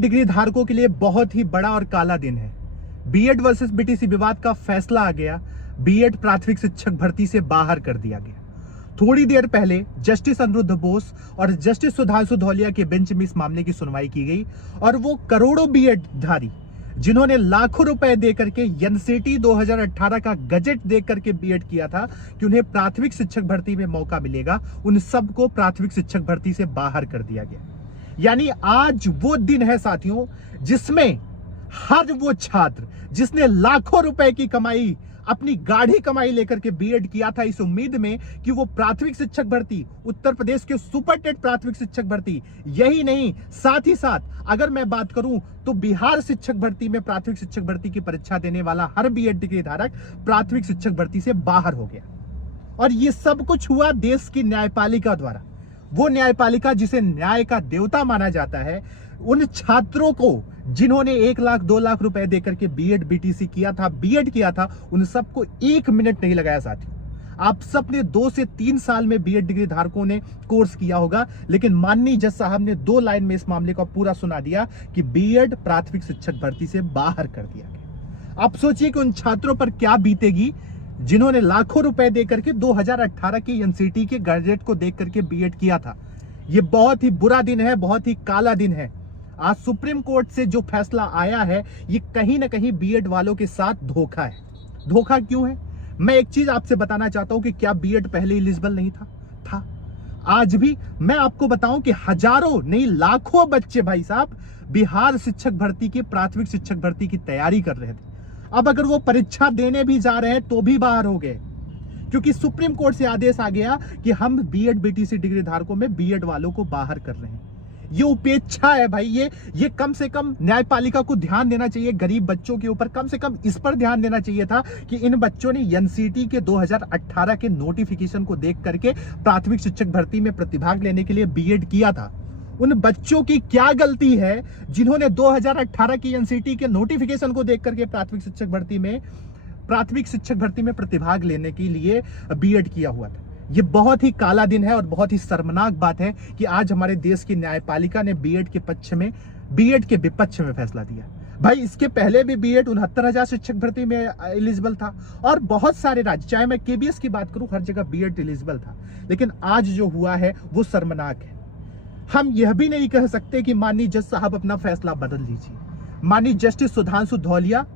BEd degree धारकों के लिए बहुत ही बड़ा और काला दिन है। बीएड वर्सेस बीटीसी विवाद का फैसला आ गया। बीएड प्राथमिक शिक्षक भर्ती से बाहर कर दिया गया। थोड़ी देर पहले जस्टिस अनिरुद्ध बोस और जस्टिस सुधांशु धौलिया के बेंच में इस मामले की सुनवाई की गई और वो करोड़ों बीएड धारी जिन्होंने लाखों रुपए देकर के एनसीटी 2018 का गजट देख करके बीएड किया था कि उन्हें प्राथमिक शिक्षक भर्ती में मौका मिलेगा, उन सबको प्राथमिक शिक्षक भर्ती से बाहर कर दिया गया। यानी आज वो दिन है साथियों जिसमें हर वो छात्र जिसने लाखों रुपए की कमाई, अपनी गाढ़ी कमाई लेकर के बीएड किया था इस उम्मीद में कि वो प्राथमिक शिक्षक भर्ती, उत्तर प्रदेश के सुपरटेट प्राथमिक शिक्षक भर्ती, यही नहीं साथ ही साथ अगर मैं बात करूं तो बिहार शिक्षक भर्ती में प्राथमिक शिक्षक भर्ती की परीक्षा देने वाला हर बीएड डिग्री धारक प्राथमिक शिक्षक भर्ती से बाहर हो गया। और ये सब कुछ हुआ देश की न्यायपालिका द्वारा। वो न्यायपालिका जिसे न्याय का देवता माना जाता है, उन छात्रों को जिन्होंने 1 लाख 2 लाख रुपए देकर के बीएड बीटीसी किया था, बीएड किया था, उन सबको 1 मिनट नहीं लगाया साथियों। आप सब ने 2 से 3 साल में बीएड डिग्री धारकों ने कोर्स किया होगा, लेकिन माननीय जज साहब ने 2 लाइन में इस मामले को पूरा सुना दिया कि बीएड प्राथमिक शिक्षक भर्ती से बाहर कर दिया गया। आप सोचिए कि उन छात्रों पर क्या बीतेगी जिन्होंने लाखों रुपए देकर के 2018 की एनसीटी के गजट को देख करके बीएड किया था। ये बहुत ही बुरा दिन है, बहुत ही काला दिन है। आज सुप्रीम कोर्ट से जो फैसला आया है ये कहीं ना कहीं बीएड वालों के साथ धोखा है। धोखा क्यों है? मैं एक चीज आपसे बताना चाहता हूं कि क्या बीएड पहले एलिजिबल नहीं था? आज भी मैं आपको बताऊं कि हजारों नहीं लाखों बच्चे भाई साहब बिहार शिक्षक भर्ती की प्राथमिक शिक्षक भर्ती की तैयारी कर रहे थे। अब अगर वो परीक्षा देने भी जा रहे हैं तो भी बाहर हो गए, क्योंकि सुप्रीम कोर्ट से आदेश आ गया कि हम बीएड बीटीसी डिग्री धारकों में बीएड वालों को बाहर कर रहे हैं। ये उपेक्षा है भाई। ये कम से कम न्यायपालिका को ध्यान देना चाहिए गरीब बच्चों के ऊपर। कम से कम इस पर ध्यान देना चाहिए था कि इन बच्चों ने एनसीटी के 2018 के नोटिफिकेशन को देख करके प्राथमिक शिक्षक भर्ती में प्रतिभाग लेने के लिए बीएड किया था। उन बच्चों की क्या गलती है जिन्होंने 2018 की एनसीटी के नोटिफिकेशन को देख करके प्राथमिक शिक्षक भर्ती में प्रतिभाग लेने के लिए बीएड किया हुआ था। ये बहुत ही काला दिन है और बहुत ही शर्मनाक बात है कि आज हमारे देश की न्यायपालिका ने बीएड के विपक्ष में फैसला दिया। भाई इसके पहले भी बीएड 69,000 शिक्षक भर्ती में एलिजिबल था और बहुत सारे राज्य, चाहे मैं केबीएस की बात करूं, हर जगह बीएड एलिजिबल था। लेकिन आज जो हुआ है वो शर्मनाक है। हम यह भी नहीं कह सकते कि माननीय जज साहब अपना फैसला बदल लीजिए। माननीय जस्टिस सुधांशु धौलिया,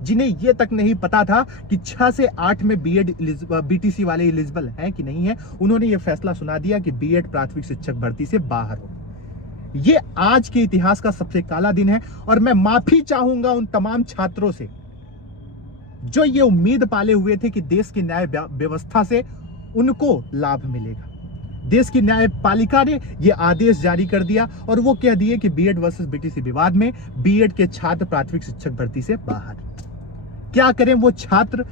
जिन्हें यह तक नहीं पता था कि 6 से 8 में बीएड बीटीसी वाले एलिजिबल हैं कि नहीं है, उन्होंने यह फैसला सुना दिया कि बीएड प्राथमिक शिक्षक भर्ती से बाहर हो। यह आज के इतिहास का सबसे काला दिन है और मैं माफी चाहूंगा उन तमाम छात्रों से जो ये उम्मीद पाले हुए थे कि देश की न्याय व्यवस्था से उनको लाभ मिलेगा। देश की न्यायपालिका ने यह आदेश जारी कर दिया और वो कह दिए कि बीएड वर्सेस बीटीसी विवाद में बीएड के छात्र प्राथमिक शिक्षक भर्ती से बाहर। क्या करें वो छात्र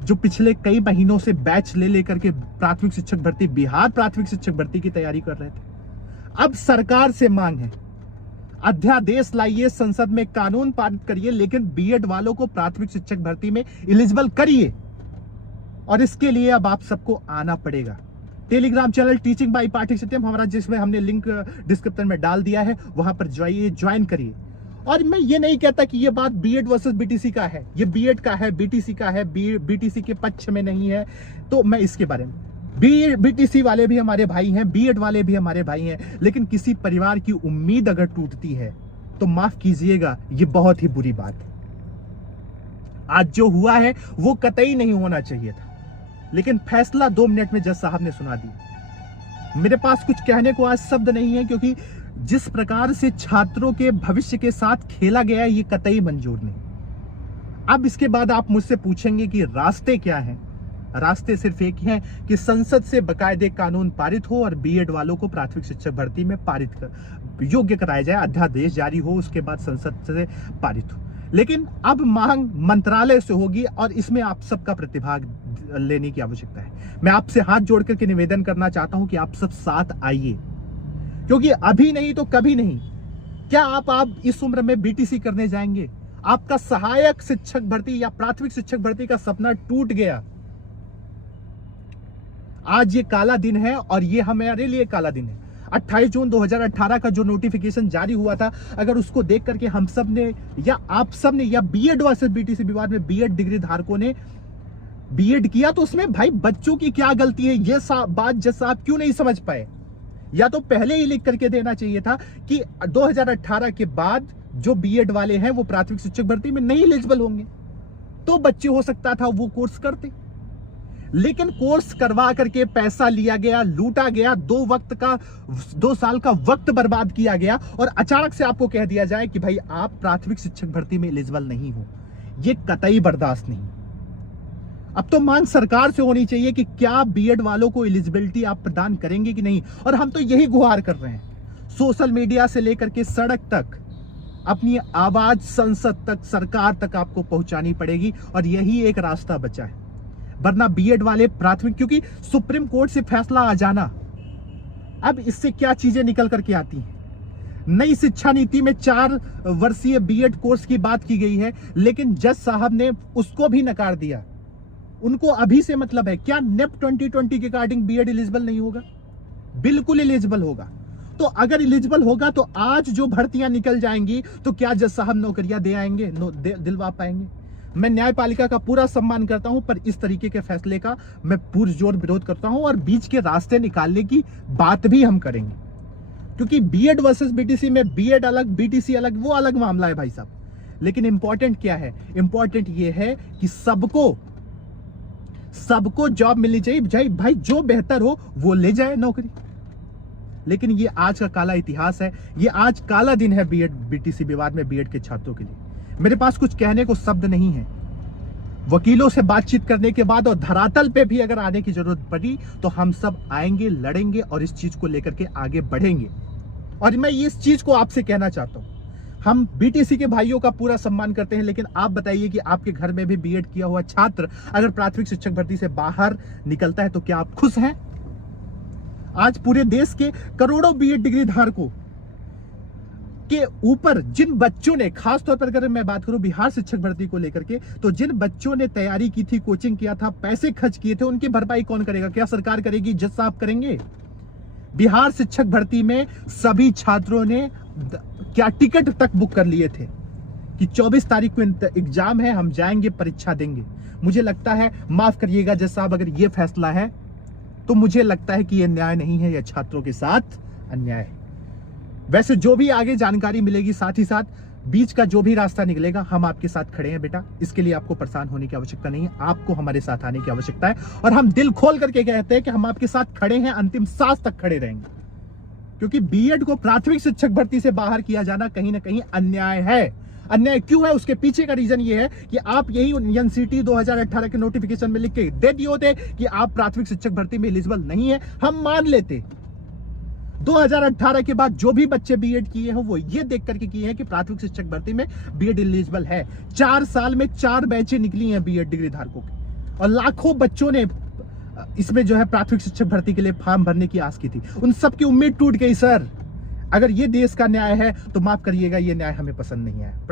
जो पिछले कई महीनों से बैच ले लेकर के प्राथमिक शिक्षक भर्ती, बिहार प्राथमिक शिक्षक भर्ती की तैयारी कर रहे थे। अब सरकार से मांग है, अध्यादेश लाइए, संसद में कानून पारित करिए, लेकिन बीएड वालों को प्राथमिक शिक्षक भर्ती में एलिजिबल करिए। और इसके लिए अब आप सबको आना पड़ेगा। टेलीग्राम चैनल टीचिंग बाय पाठी सत्यम हमारा, जिसमें हमने लिंक डिस्क्रिप्शन में डाल दिया है, वहां पर जाइए, ज्वाइन करिए। और मैं ये नहीं कहता कि ये बात बीएड वर्सेस बीटीसी का है, ये बीएड का है, बीटीसी का है, बीटीसी के पक्ष में नहीं है। तो मैं इसके बारे में, बीटीसी वाले भी हमारे भाई हैं, बीएड वाले भी हमारे भाई हैं, लेकिन किसी परिवार की उम्मीद अगर टूटती है तो माफ कीजिएगा, ये बहुत ही बुरी बात है। आज जो हुआ है वो कतई नहीं होना चाहिए था, लेकिन फैसला 2 मिनट में जज साहब ने सुना दिया। मेरे पास कुछ कहने को आज शब्द नहीं है, क्योंकि जिस प्रकार से छात्रों के भविष्य के साथ खेला गया है ये कतई मंजूर नहीं। अब इसके बाद आप मुझसे पूछेंगे कि रास्ते क्या हैं? रास्ते सिर्फ एक ही हैं कि संसद से बकायदे कानून पारित हो और बीएड वालों को प्राथमिक शिक्षक भर्ती में योग्य कराया जाए, अध्यादेश जारी हो, उसके बाद संसद से पारित हो। लेकिन अब मांग मंत्रालय से होगी और इसमें आप सबका प्रतिभाग लेने की आवश्यकता है। मैं आपसे हाथ जोड़ करके निवेदन करना चाहता हूं कि आप सब साथ आइए, क्योंकि अभी नहीं तो कभी नहीं। क्या आप इस उम्र में बीटीसी करने जाएंगे? आपका सहायक शिक्षक भर्ती या प्राथमिक शिक्षक भर्ती का सपना टूट गया। आज ये काला दिन है और ये हमारे लिए काला दिन है। 28 जून 2018 का जो नोटिफिकेशन जारी हुआ था, अगर उसको देख करके हम सब ने या आप सब ने या बीएड वर्सेस बीटीसी विवाद में बीएड डिग्री धारकों ने बीएड किया, तो उसमें भाई बच्चों की क्या गलती है, ये बात जज साहब क्यों नहीं समझ पाए? या तो पहले ही लिख करके देना चाहिए था कि 2018 के बाद जो बीएड वाले हैं वो प्राथमिक शिक्षक भर्ती में नहीं एलिजिबल होंगे, तो बच्चे हो सकता था वो कोर्स करते। लेकिन कोर्स करवा करके पैसा लिया गया, लूटा गया, 2 साल का वक्त बर्बाद किया गया, और अचानक से आपको कह दिया जाए कि भाई आप प्राथमिक शिक्षक भर्ती में एलिजिबल नहीं हो। यह कतई बर्दाश्त नहीं। अब तो मांग सरकार से होनी चाहिए कि क्या बीएड वालों को एलिजिबिलिटी आप प्रदान करेंगे कि नहीं। और हम तो यही गुहार कर रहे हैं, सोशल मीडिया से लेकर के सड़क तक अपनी आवाज संसद तक, सरकार तक आपको पहुंचानी पड़ेगी, और यही एक रास्ता बचा है। वरना बीएड वाले प्राथमिक, क्योंकि सुप्रीम कोर्ट से फैसला आ जाना, अब इससे क्या चीजें निकल करके आती हैं। नई शिक्षा नीति में 4 वर्षीय बीएड कोर्स की बात की गई है, लेकिन जज साहब ने उसको भी नकार दिया। उनको अभी से मतलब है क्या नेप 2020 के अकॉर्डिंग बीएड एलिजिबल नहीं होगा? बिल्कुल एलिजिबल होगा। तो अगर एलिजिबल होगा तो आज जो भर्तियां निकल जाएंगी तो क्या जज साहब नौकरियां दे आएंगे, दिलवा पाएंगे? मैं न्यायपालिका का पूरा सम्मान करता हूं, पर इस तरीके के फैसले का मैं पुरजोर विरोध करता हूं, और बीच के रास्ते निकालने की बात भी हम करेंगे। क्योंकि बीएड वर्सेस बीटीसी में बीएड अलग, बीटीसी अलग, वो अलग मामला है भाई साहब। लेकिन इंपॉर्टेंट क्या है? इंपॉर्टेंट ये है कि सबको जॉब मिलनी चाहिए। भाई जो बेहतर हो वो ले जाए नौकरी। लेकिन ये आज का काला इतिहास है, ये आज काला दिन है बीएड बीटीसी विवाद में बीएड के छात्रों के लिए। मेरे पास कुछ कहने को शब्द नहीं है। वकीलों से बातचीत करने के बाद और धरातल पे भी अगर आने की जरूरत पड़ी तो हम सब आएंगे, लड़ेंगे और इस चीज को लेकर के आगे बढ़ेंगे। और मैं इस चीज को आपसे कहना चाहता हूं, हम बीटीसी के भाइयों का पूरा सम्मान करते हैं, लेकिन आप बताइए कि आपके घर में भी बीएड किया हुआ छात्र अगर प्राथमिक शिक्षक भर्ती से बाहर निकलता है तो क्या आप खुश हैं? आज पूरे देश के करोड़ों बीएड डिग्री धारकों के ऊपर जिन बच्चों ने, खासतौर पर अगर मैं बात करूं बिहार शिक्षक भर्ती को लेकर के, तो जिन बच्चों ने तैयारी की थी, कोचिंग किया था, पैसे खर्च किए थे, उनकी भरपाई कौन करेगा? क्या सरकार करेगी? जज साहब करेंगे? बिहार शिक्षक भर्ती में सभी छात्रों ने क्या टिकट तक बुक कर लिए थे कि 24 तारीख को एग्जाम है, हम जाएंगे, परीक्षा देंगे। मुझे लगता है, माफ करिएगा जज साहब, अगर ये फैसला है तो मुझे लगता है कि यह न्याय नहीं है, यह छात्रों के साथ अन्याय है। वैसे जो भी आगे जानकारी मिलेगी, साथ ही साथ बीच का जो भी रास्ता निकलेगा, हम आपके साथ खड़े हैं बेटा। इसके लिए आपको परेशान होने की आवश्यकता नहीं है, आपको हमारे साथ आने की आवश्यकता है। और हम दिल खोल करके कहते हैं कि हम आपके साथ खड़े हैं, अंतिम सांस तक खड़े रहेंगे। क्योंकि बीएड को प्राथमिक शिक्षक भर्ती से बाहर किया जाना कहीं ना कहीं अन्याय है। अन्याय क्यों है? उसके पीछे का रीजन ये है कि आप यही एनसीटी 2018 के नोटिफिकेशन में लिख के दे दिए होते कि आप प्राथमिक शिक्षक भर्ती में एलिजिबल नहीं है, हम मान लेते। 2018 के बाद जो भी बच्चे बीएड किए हैं वो ये देख करके किए हैं कि प्राथमिक शिक्षक भर्ती में बीएड एलिजिबल है। 4 साल में 4 बैचें निकली हैं बीएड डिग्री धारकों की, और लाखों बच्चों ने इसमें जो है प्राथमिक शिक्षक भर्ती के लिए फॉर्म भरने की आस की थी। उन सबकी उम्मीद टूट गई। सर, अगर ये देश का न्याय है तो माफ करिएगा, ये न्याय हमें पसंद नहीं है।